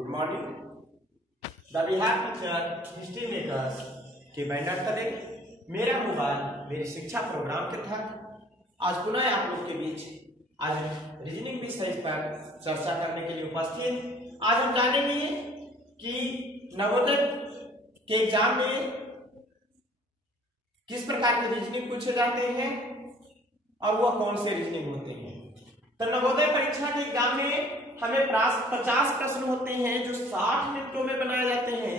Good morning. The Bihar teacher history makers के banner तले मेरा मोबाइल मेरी शिक्षा प्रोग्राम के तहत आज पुनः आप लोग के बीच आज रीजनिंग विषय पर चर्चा करने के लिए उपस्थित। आज हम जानेंगे कि नवोदय के एग्जाम में किस प्रकार के रीजनिंग पूछे जाते हैं और वह कौन से रीजनिंग होते हैं। तो नवोदय परीक्षा के एग्जाम में हमें 50 प्रश्न होते हैं जो 60 मिनटों में बनाए जाते हैं।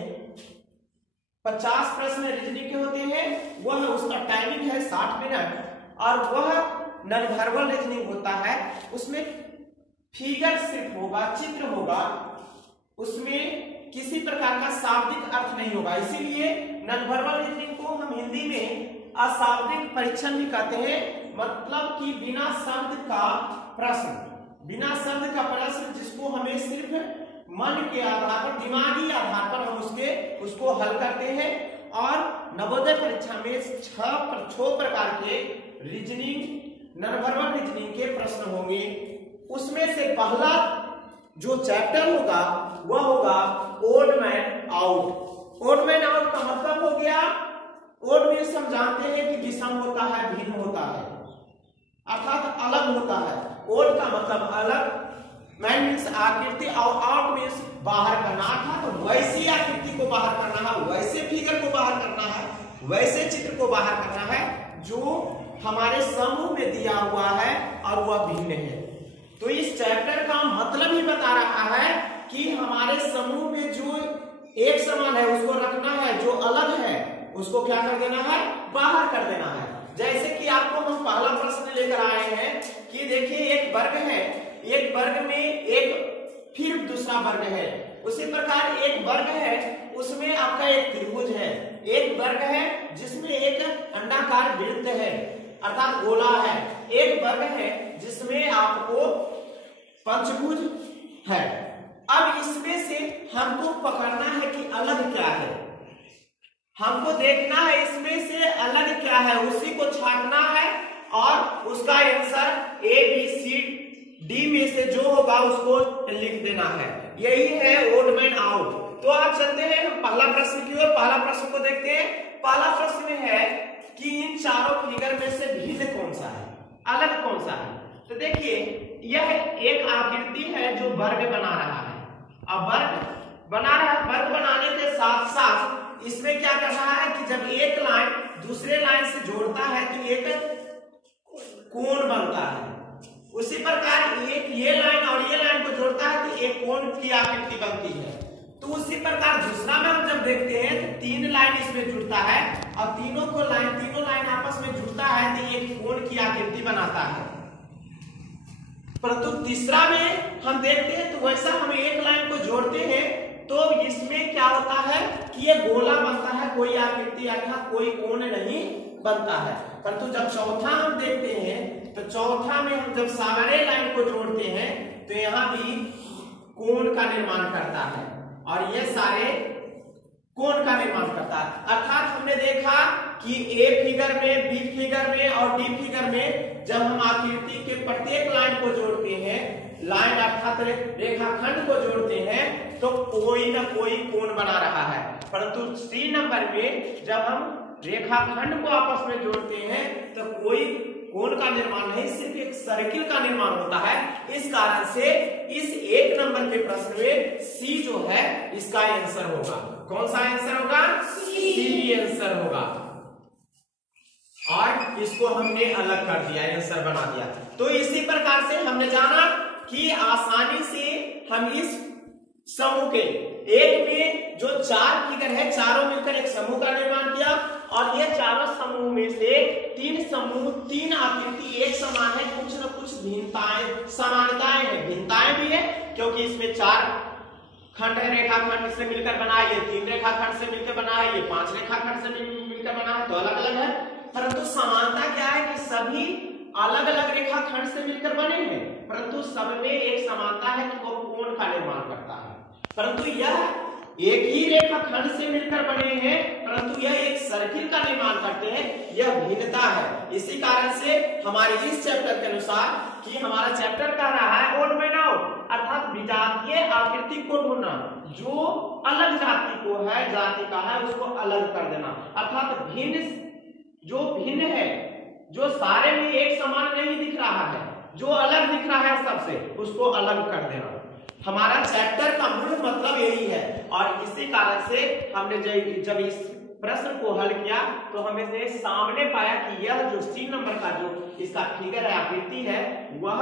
50 प्रश्न रीजनिंग के होते हैं, वह उसका टाइमिंग है 60 मिनट और वह नॉन वर्बल रीजनिंग होता है। उसमें फिगर सिर्फ होगा, चित्र होगा, उसमें किसी प्रकार का शाब्दिक अर्थ नहीं होगा। इसीलिए नॉन वर्बल रीजनिंग को हम हिंदी में अशाब्दिक परीक्षण भी कहते हैं। मतलब कि बिना शब्द का प्रश्न, बिना शब्द का प्रश्न जिसको हमें सिर्फ मन के आधार पर, दिमागी आधार पर हम उसको हल करते हैं। और नवोदय परीक्षा में 6 प्रकार के रीजनिंग, नॉन वर्बल रीजनिंग के प्रश्न होंगे। उसमें से पहला जो चैप्टर होगा वह होगा odd man out. Odd man out का मतलब हो गया, ओड मीन्स हम जानते हैं कि विषम होता है, भिन्न होता है, अर्थात अलग होता है। ओड का मतलब अलग, मैन मीन्स आकृति और आउट मीन्स बाहर करना, अर्थात वैसी आकृति को बाहर करना है, वैसे फिगर को बाहर करना है, वैसे चित्र को बाहर करना है जो हमारे समूह में दिया हुआ है और वह भिन्न है। तो इस चैप्टर का मतलब ही बता रहा है कि हमारे समूह में जो एक समान है उसको रखना है, जो अलग है उसको क्या कर देना है, बाहर कर देना है। जैसे कि आपको हम पहला प्रश्न लेकर आए हैं कि देखिए एक वर्ग है, एक वर्ग में एक फिर दूसरा वर्ग है। उसी प्रकार एक वर्ग है, उसमें आपका एक त्रिभुज है। एक वर्ग है जिसमें एक अंडाकार वृत्त है अर्थात गोला है। एक वर्ग है जिसमें आपको पंचभुज है। अब इसमें से हमको पकड़ना है कि अलग क्या है, हमको देखना है इसमें से अलग क्या है, उसी को छांटना है और उसका answer A B C D में से जो होगा उसको लिख देना है। यही है ओड मैन आउट। तो आज चलते हैं हम पहला प्रश्न की ओर। पहला प्रश्न को देखते हैं। पहला प्रश्न है कि इन चारों फिगर में से भिन्न कौन सा है, अलग कौन सा है। तो देखिए यह एक आकृति है जो वर्ग बना रहा है। अब वर्ग बना रहा है, वर्ग बनाने के साथ साथ इसमें क्या कर रहा है कि जब एक लाइन दूसरे लाइन से जोड़ता है तो एक कोण बनता है। उसी प्रकार एक ये लाइन और ये लाइन को जोड़ता है तो एक कोण की आकृति बनती है। तो उसी प्रकार दूसरा में हम जब देखते हैं तो 3 लाइन इसमें जुड़ता है और तीनों लाइन आपस में जुड़ता है तो एक कोण की आकृति बनाता है। परंतु तीसरा में हम देखते हैं तो वैसा हम एक लाइन को जोड़ते हैं तो इसमें क्या होता है कि ये गोला बनता है, कोई आकृति अर्थात कोई कोण नहीं बनता है। परंतु जब चौथा हम देखते हैं तो चौथा में हम जब सारे लाइन को जोड़ते हैं तो यहाँ भी कोण का निर्माण करता है और ये सारे कोण का निर्माण करता है। अर्थात हमने देखा कि ए फिगर में, बी फिगर में और डी फिगर में जब हम आकृति के प्रत्येक लाइन को जोड़ते हैं, लाइन अर्थात रेखाखंड को जोड़ते हैं तो कोई ना कोई कोण बना रहा है। परंतु सी नंबर में जब हम रेखाखंड को आपस में जोड़ते हैं तो कोई कोण का निर्माण नहीं, सिर्फ एक सर्किल का निर्माण होता है। इस कारण से इस एक नंबर के प्रश्न में सी जो है इसका आंसर होगा। कौन सा आंसर होगा? सी आंसर होगा। और इसको हमने अलग कर दिया, आंसर बना दिया। तो इसी प्रकार से हमने जाना कि आसानी से हम इस समूह के एक में जो 4 फिगर है, चारों मिलकर एक समूह का निर्माण किया और ये चारों समूह में से 3 आकृति एक समान है। कुछ न कुछ भिन्नताएं, समानताएं हैं, भिन्नताएं भी है क्योंकि इसमें 4 खंड है, रेखाखंड से मिलकर बना है, 3 रेखाखंड से मिलकर बना है, 5 रेखाखंड से मिलकर बना है, तो अलग अलग है। परंतु समानता क्या है कि सभी अलग अलग रेखाखंड से मिलकर बने हैं, परंतु सब में एक समानता है कि वो कोण का निर्माण करता है। परंतु यह एक ही रेखाखंड से मिलकर बने हैं, परंतु यह एक सर्किल का निर्माण करते हैं, यह भिन्नता है। इसी कारण से हमारे इस चैप्टर के अनुसार कि हमारा चैप्टर कह रहा है ओड मैन आउट, अर्थात विजातीय आकृति को ढूंढना, जो अलग जाति को है, जाति का है, उसको अलग कर देना, अर्थात भिन्न, जो भिन्न है, जो सारे में एक समान नहीं दिख रहा है, जो अलग दिख रहा है सबसे, उसको अलग कर देना। हमारा चैप्टर का मूल मतलब यही है। और इसी कारण से हमने जब इस प्रश्न को हल किया तो हमें सामने पाया कि यह जो 3 नंबर का जो इसका फिगर है, आकृति है, वह